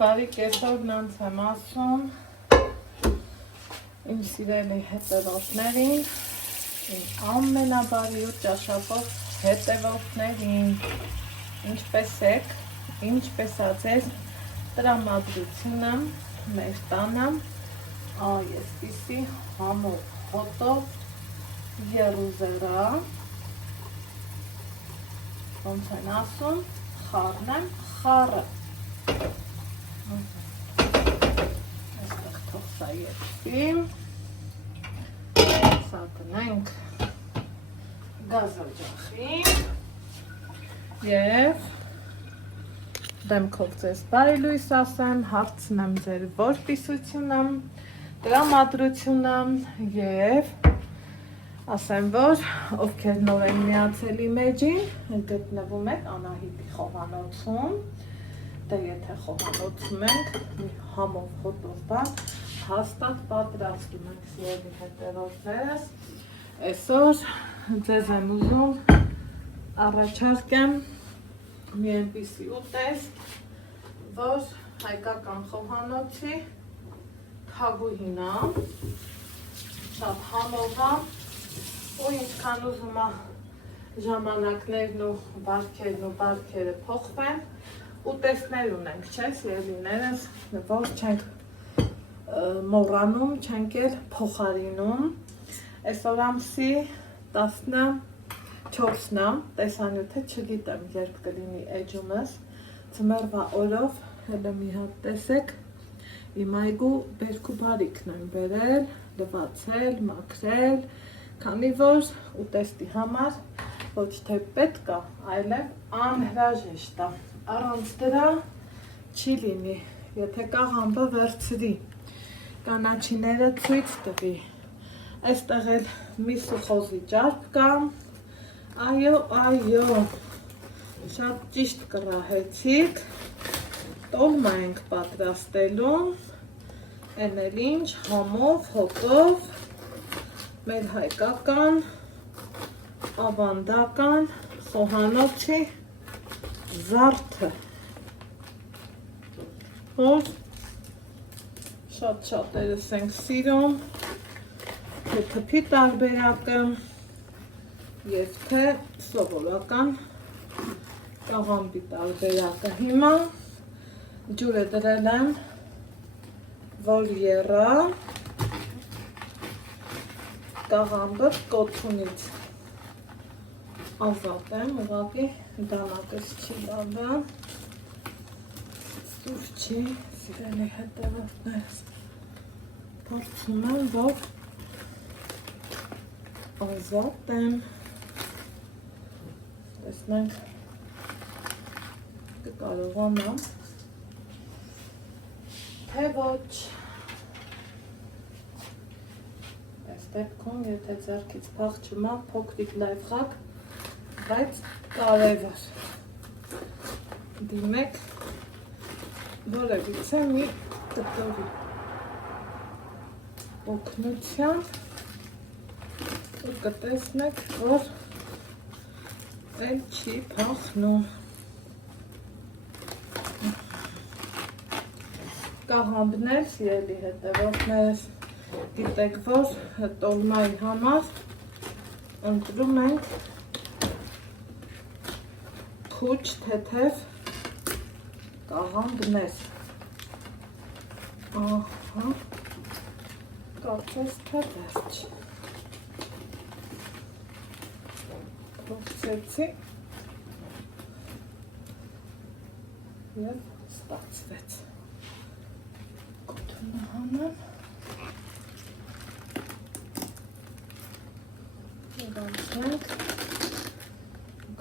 Բարի կեսօրն անց եմ ասում իմ սիրելի հետևորդներին, իմ ամենաբարի ու ճաշակով հետևորդներին, ինչպես եք, ինչպես ա ձեզ տրամադրությունը մեր տանը, այսպիսի համով հոտով եռուզերա, ոնց են ասում, խառն եմ, խառը։ Այստեղ թող սա եփվի, սա տնենք գազօջախի և դեմքով ձեզ բարի լույս ասեմ, հարցնեմ ձեր որպիսությունը, տրամադրությունը և ասեմ, որ ովքեր նոր են միացել իմ էջին, գտնվում եք Անահիտի խոհանոցում, դե եթե խոհանոցում ենք, մի համով հոտով բան, հաստատ պատրաստում ենք սիրելի հետևորդներս, այսօր ձեզ եմ ուզում առաջարկեմ մի այնպիսի ուտեստ, որ հայկական խոհանոցի թագուհին է, շատ համով է, ու ինչքան ուզում է ժամանակներն ու բարքերը փոխվեն, ուտեստներ ունենք, չէ, սիրելիներս, որ չենք մոռանում, չենք էլ փոխարինում։ Այսօր ամսի 14-ն է, տեսանյութը չգիտեմ երբ կլինի էջումս, ձմեռվա օրով հələ մի հատ տեսեք, իմ այգու բերք ու բարիքն եմ բերել, լվացել, մաքրել, քանի որ ուտեստի համար ոչ թե պետք է, այլև անհրաժեշտ է, առանց դրա չի լինի, եթե կաղամբը վերցրի, կանաչիները ցույց տվի, այստեղ էլ միս ու խոզի ճարպ կա, այո, շատ ճիշտ կռահեցիք, տոլմա ենք պատրաստելու, են էլ ինչ, համով, հոտով, մեր հայկական, ավանդական, խոհանոցի զարդը, որ շատ-շատերս ենք սիրում, թե թփի տարբերակը և թե սովորական կաղամբի տարբերակը։ Հիմա ջուրը դրել եմ, որ եռա, կաղամբը կոթունից ազատ եմ, ուղղակի դանակս չի լավը, սուր չի, սիրելի հետևորդներս, փորձում եմ, որ ազատ եմ, տեսնենք կկարողանամ, թե ոչ, այս դեպքում, եթե ձեռքից փախ չմա, փոքրիկ լայֆխակ, բայց կարևոր, դիմեք որևիցե մի կտորի օգնությամբ ու կտեսնեք, որ էլ չի փախնում։ Կաղամբներ, սիրելի հետևորդներս, գիտեք, որ տոլմայի համար ընտրում ենք քուչ թեթև կաղամբներ, կարծես թե վերջ, փորձեցի և ստացվեց, կոթունը հանեմ, և անցնենք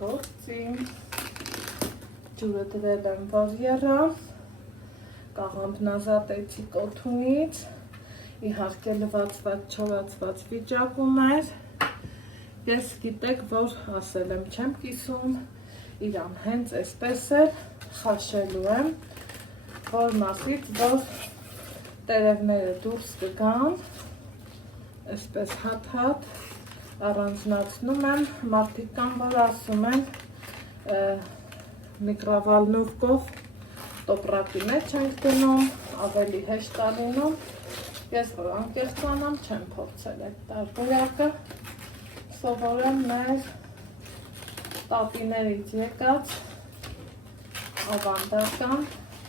գործի, ջուրը դրել եմ, որ եռա, կաղամբն ազատեցի կոթունից, իհարկե լվացված, չորացված վիճակում էր, ես գիտեք, որ ասել եմ, չեմ կիսում, իրան հենց այսպես էլ խաշելու եմ, որ մասից, որ տերևները դուրս կգան, այսպես հատ-հատ առանձնացնում եմ, մարդիկ կան, որ ասում են, միկրովալնովկով տոպրակի մեջ ենք դնում, ավելի հեշտ է լինում։ Ես որ անկեղծանամ չեմ փորձել այդ տարբերակը, սովորեմ մեր տատիներից եկած ավանդական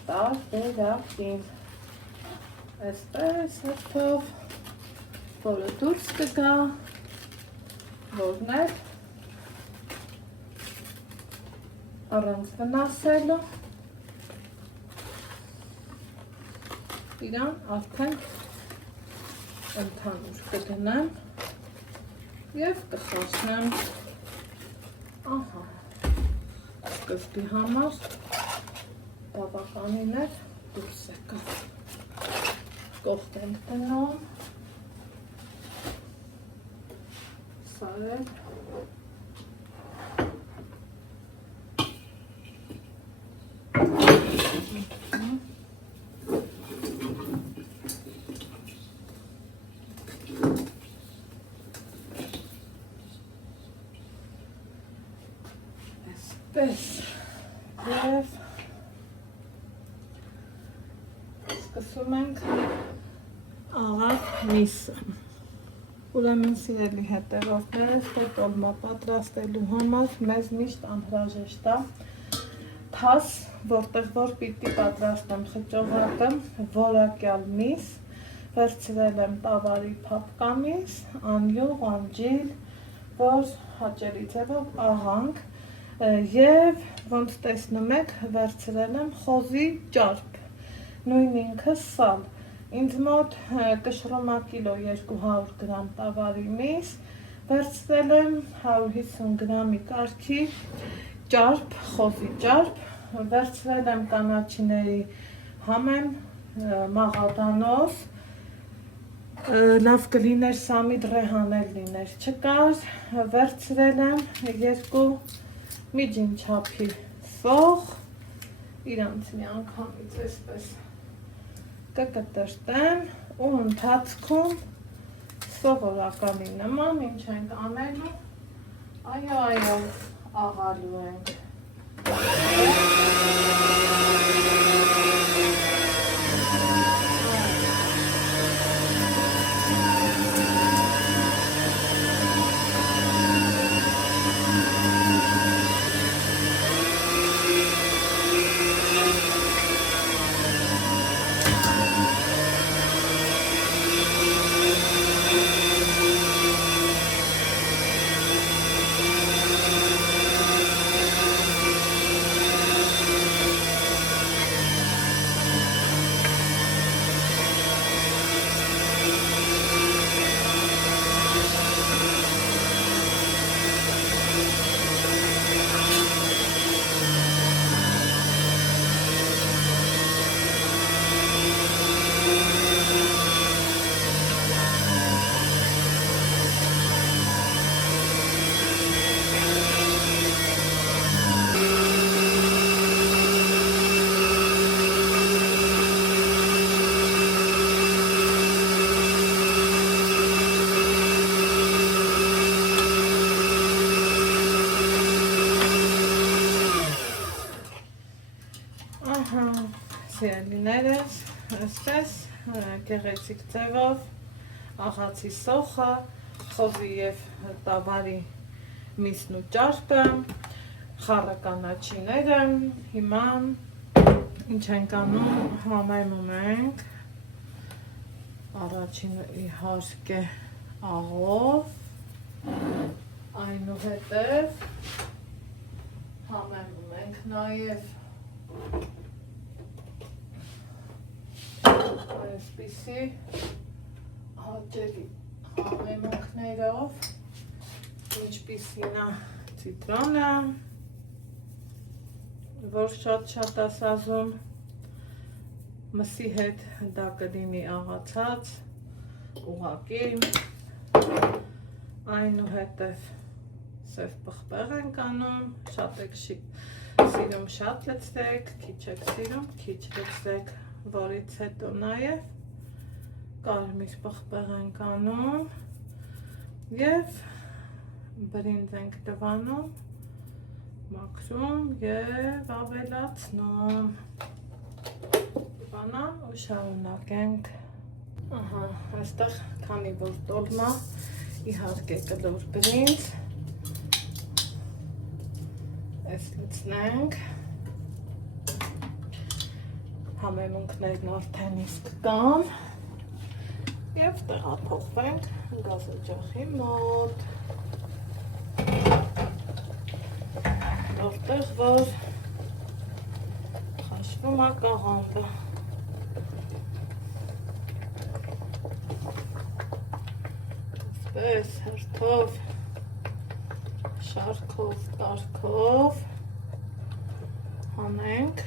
տարբերակին։ Այսպես հերթով, որը դուրս կգա, որն էլ առանց վնասելու իրան արդեն ընդհանուր կդնեմ և կխոսնեմ։ Ահա, սկզբի համար բավականին էլ դուրս եկա։ Կողտ ենք դնում, սարել, այսպես և սկսում ենք աղավ միսը։ Ուրեմն սիրելի հետևորդներ, տոլմա պատրաստելու համար մեզ միշտ անհրաժեշտ է թաս, որտեղ որ պիտի պատրաստեմ խճողակը, որակյալ միս, վերցրել եմ տավարի փափկամիս, անյուղ, անջիլ, որ հաճելի ձևով աղանք և ոնց տեսնում եք վերցրել եմ խոզի ճարպ, նույն ինքը սալ։ Ինձ մոտ կշռոմա կիլո 200 գրամ տավարի միս, վերցրել եմ 150 գրամի կարգի ճարպ, խոզի ճարպ, վերցրել եմ կանաչիների համեմ մաղադանոց, լավ կլիներ սամիդ ռեհանել լիներ չկար, վերցրել եմ 2 միջին չափի սոխ, իրանց մի անգամից այսպես կկտրտեմ ու ընթացքում սովորականի նման ինչ ենք անելու, այո, աղալու ենք։ Սիրելիներս, այսպես գեղեցիկ ձևով աղացի սոխը, խոզի և տավարի միսն ու ճարպը, խառը կանաչիները, հիմա ինչ ենք անում, համեմում ենք, առաջինը իհարկե աղով, այնուհետև համեմում ենք նաև այսպիսի հաճելի համեմունքներով, ինչպիսին է ցիտրոնը, որ շատ ասազում, մսի հետ դա կլինի աղացած, ուղղակի, այնուհետև սև պղպեղ ենք անում, շատ եք սիրում շատ լցրեք, քիչ եք սիրում, քիչ լցրեք, որից հետո նաև կարմիր պղպեղ ենք անում և բրինձ ենք դվանում, մաքրում և ավելացնում։ ստանամ ու շարունակենք։ Ահա, այստեղ քանի որ տոլմա, իհարկե կլոր բրինձ, այս լցնենք, համեմունքներն արդեն իսկ կան և տեղափոխվենք գազօջախի մոտ, որտեղ որ խաշվում է կաղամբը։ Այսպես հերթով, շարքով, տարքով հանենք։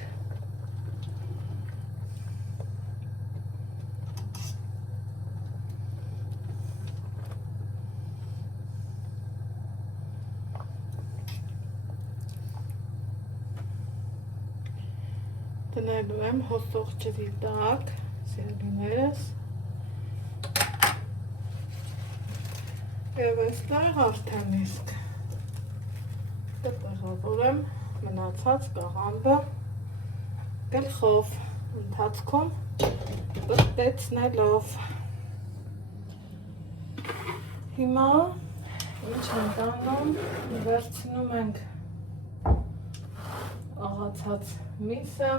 Դնելու եմ հոսող ջրի տակ սերմիներս և այստեղ արդեն իսկ կտեղավորեմ մնացած կաղամբը գլխով, ընթացքում պտտեցնելով։ Հիմա ինչ ենք անում, վերցնում ենք աղացած միսը,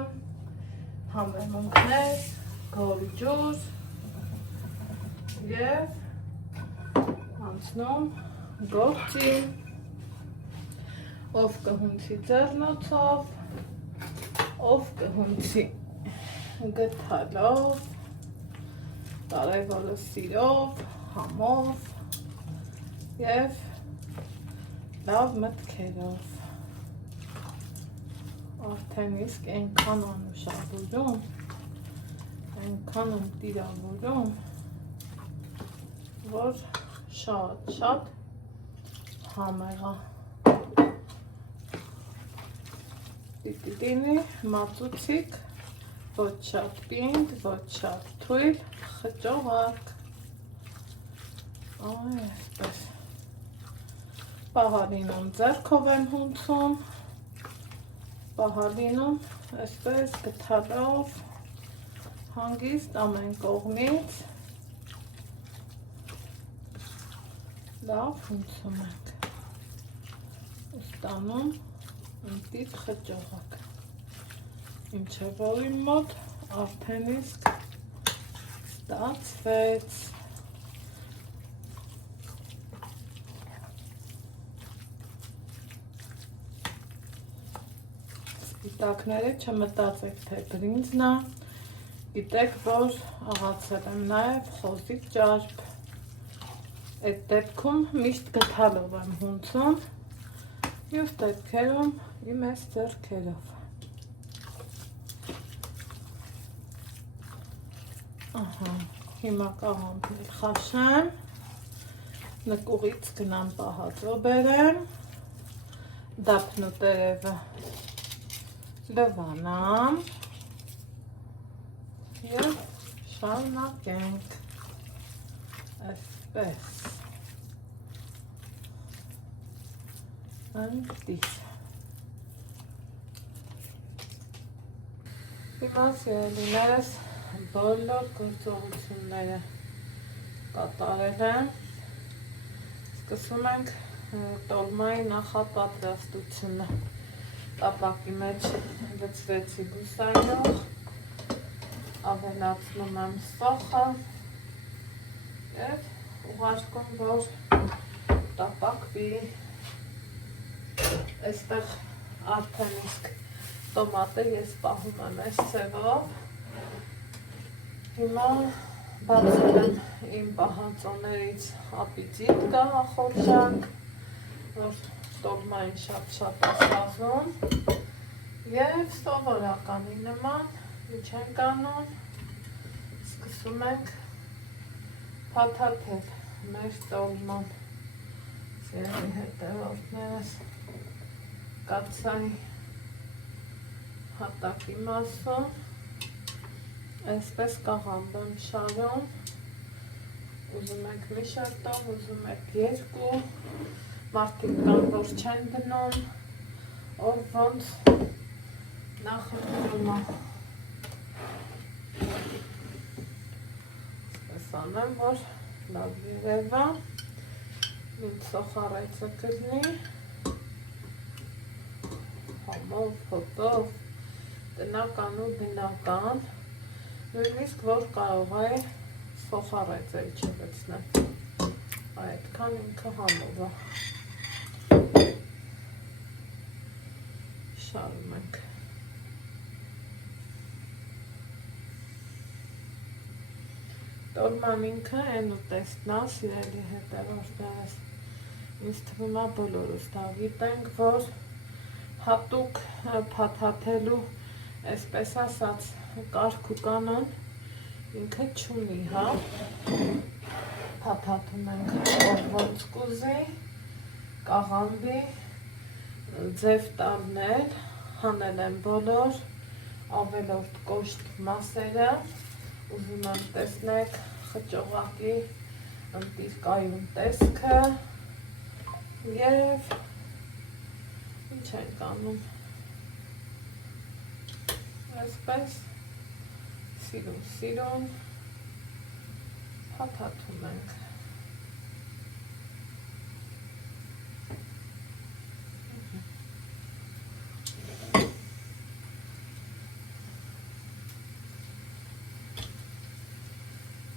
համեմունքներ, գորի ջուր և անցնում գործի, ով կհունցի ձեռնոցով, ով կհունցի գդալով, կարևորը սիրով, համով և լավ մտքերով։ Արդեն իսկ այնքան անուշավորում, այնքան եմ տիրավորում, որ շատ համեղ է։ Պիտի լինի մածուցիկ, ոչ շատ պինդ, ոչ շատ թույլ, խճողակ։ Այսպես։ Պահարինում ձեռքով եմ հունցում, պահալինում, այսպես գթալով, հանգիստ ամեն կողմից, լավ հունցում ենք, ստանում ընտից խճողակ, ինչև որ իմ մոտ արդեն իսկ ստացվեց։ Սպիտակները չմտածեք, թե բրինձն է, գիտեք, որ աղացել եմ նաև խոզի ճարպ, այդ դեպքում միշտ գթալով եմ հունցում, մյուս դեպքերում իմ այս ձեռքերով։ Հիմա կաղամբներ խաշեմ, նկուղից գնամ պահածո բերեմ, դափնու տերևը լվանամ և շարունակենք այսպես այնտից։ Հիմա սիրելիներս բոլոր գործողությունները կատարել եմ, սկսում ենք տոլմայի նախապատրաստությունը։ Տապակի մեջ լցրեցի բուսայնող, ավելացնում եմ սոխը և ուղարկում, որ տապակվի։ Այստեղ արդեն իսկ տոմատը ես պահում եմ այս ձևով։ Հիմա բացել եմ իմ պահածոներից ապիծիտ կա խորշակ, որ տոլմային շատ ասազում և սովորականի նման ինչ ենք անում, սկսում ենք փաթաթել մեր տոլման, սիրելի հետևորդներս, կաթսայի հատակի մասում, այսպես կաղամբ եմ շարում, ուզում եք մի շերտով, ուզում եք երկու, մարդիկ կան, որ չեն դնում, ով ոնց նախընտրում է։ կանեմ, որ լավ երևա, ինձ սոխարայցը կլնի, համով, հոտով, տնական ու բնական, նույնիսկ որ կարող է սոխարայցը չգցնել, այդքան ինքը համով է, շարում ենք, Տորման ինքը են ուտեստն է, սիրելի հետևորդներս, ինձ թվում է բոլորս դա գիտենք, որ հատուկ փաթաթելու, այսպես ասած, կարգ ու կանոն ինքը չունի, հա, փաթաթում ենք ոնց կուզի, կաղամբի, ձև տալնել, հանել են բոլոր ավելորդ կոշտ մասերը, ուզում եմ տեսնեք խճողակի ընտիրկայուն տեսքը և ինչ ենք անում, այսպես սիրուն փաթաթում ենք,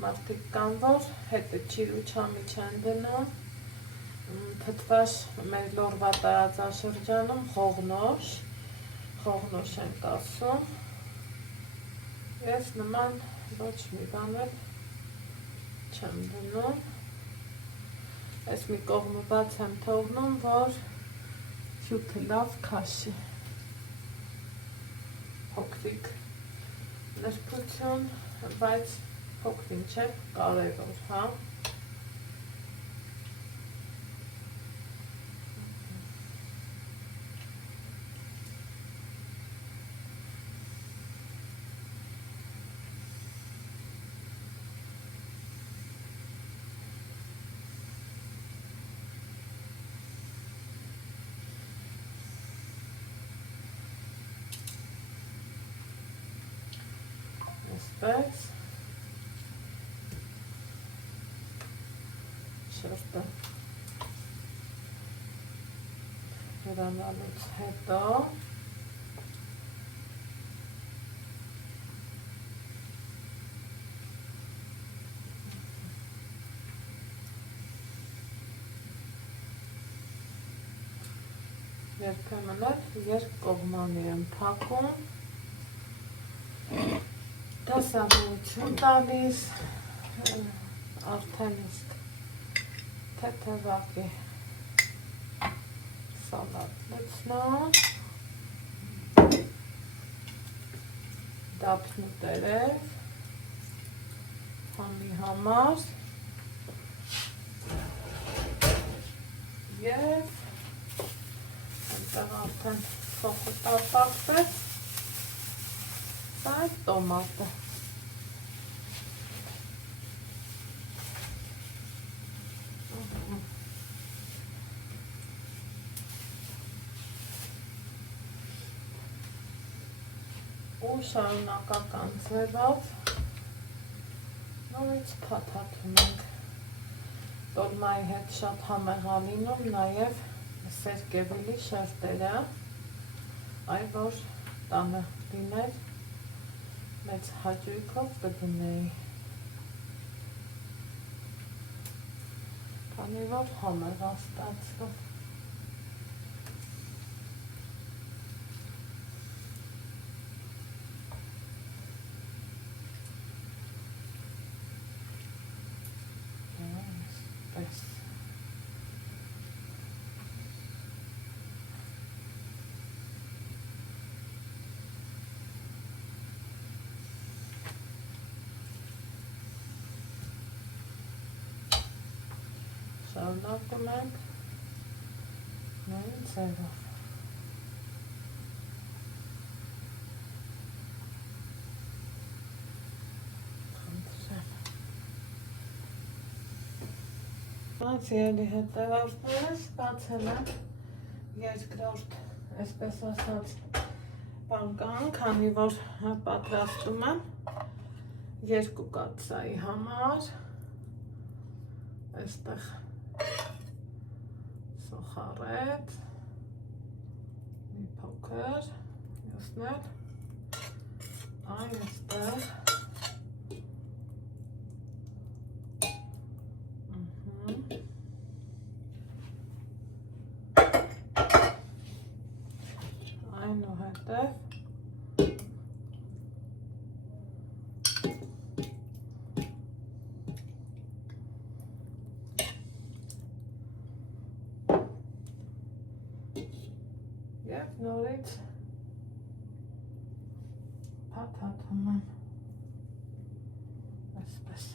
մարդիկ կան, որ հետը չիրուչամի չեն դնում, թթվաշ մեր լորվա տարածաշրջանում խողնոշ ենք ասում, ես նման ոչ մի բան էլ չեմ դնում, ես մի կողմը բաց եմ թողնում, որ հյութը լավ քաշի, փոքրիկ նրբություն, բայց փոքրին չէ, կարևոր, հա։ Այսպես շերտը հրանալուց հետո երբեմն էլ երկկողմանի եմ փակում, դասավորություն տալիս, արդեն իսկ թեթևակի սալատ լցնող, դափնու տերև, համի համար և այնտեղ արդեն սոխը տապակվեց, այդ տոմատը։ Ու շարունակական ձևով նորից փաթաթում ենք, տոլմայի հետ շատ համեղ է լինում նաև սերկևիլի շերտերը, այ որ տանը լիներ մեծ հաճույքով կդնեի, քանի որ համեղ է ստացվում։ Շարունակում ենք նույն ձևով։ Սիրելի հետևորդներս, բացել եմ երկրորդ, այսպես ասած, բանկան, քանի որ պատրաստում եմ երկու կաթսայի համար, այստեղ սոխարետ, մի փոքր, մյուսն էլ, այն այստեղ, այնուհետև և նորից փաթաթում եմ այսպես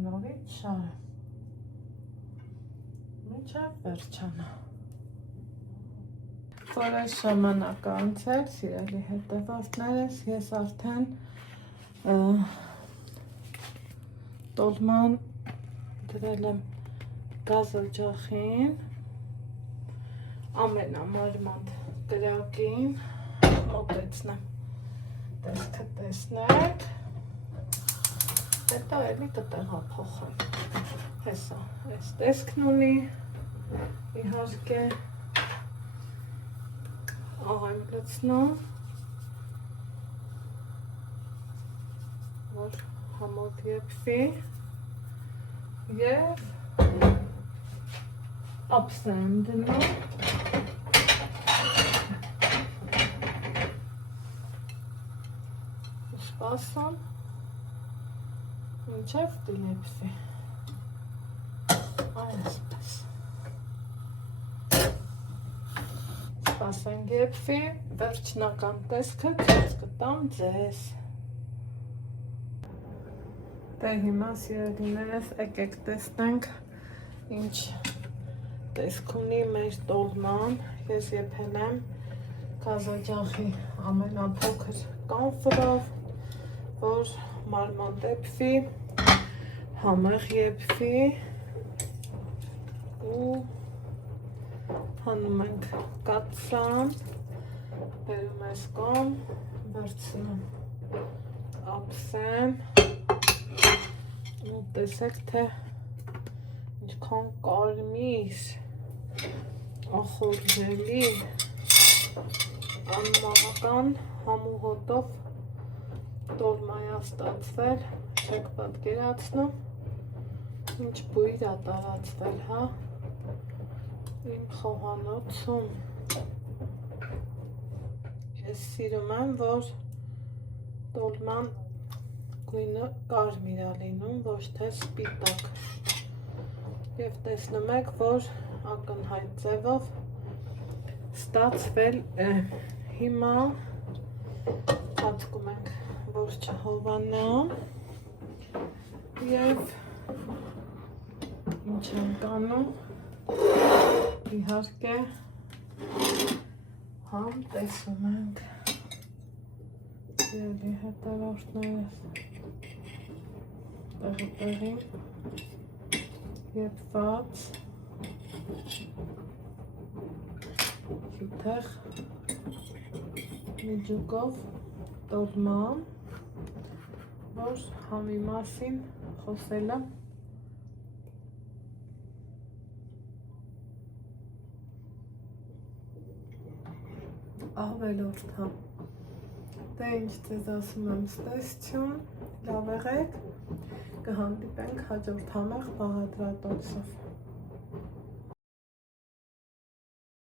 նորից շարը մինչև վերջանա որոշ ժամանակ անցել սիրելի հետևորդներս ես արդեն տոլման դրել եմ գազօջախին ամենամարմանդ կրակին մոտեցնեմ տեսքը տեսնեք հետո էլի կտեղափոխեմ հեսա այս տեսքն ունի իհարկե աղեմ լցնում որ համոտ եփվի և ափսե եմ դնում սպասում մինչև դիեփվի այսպես սպասենք եփվի վերջնական տեսքը ցույց կտամ ձեզ դե հիմա սիրելիներս եկեք տեսնենք ինչ տեսք ունի մեր տոլման ես եփել եմ գազօջախի ամենափոքր կանֆրով որ մարմանդ եփվի համեղ եփվի ու հանում ենք կաթսան բերում ես կողմ վերցնում ափսեմ ու տեսեք թե ինչքան կարմիր ախորժելի անմաղական համու հոտով տոլմայա ստացվել չեք պատկերացնում ինչ բույր է տարածվել հա իմ խոհանոցում ես սիրում եմ որ տոլման գույնը կարմիր է լինում ոչ թե սպիտակ և տեսնում եք որ ակնհայտ ձևով ստացվել է հիմա ծածկում ենք որ չհովանա և ինչ ենք անում իհարկե համ տեսում ենք սիրելի հետևորդներս տեղի եփված հիթեղ միջուկով տոլման որ համի մասին խոսել եմ ավելորդ հա դե ինչ ձեզ ասում եմ ստեսություն լավ եղեք կհանդիպենք հաջորդ համեղ բաղադրատոմսով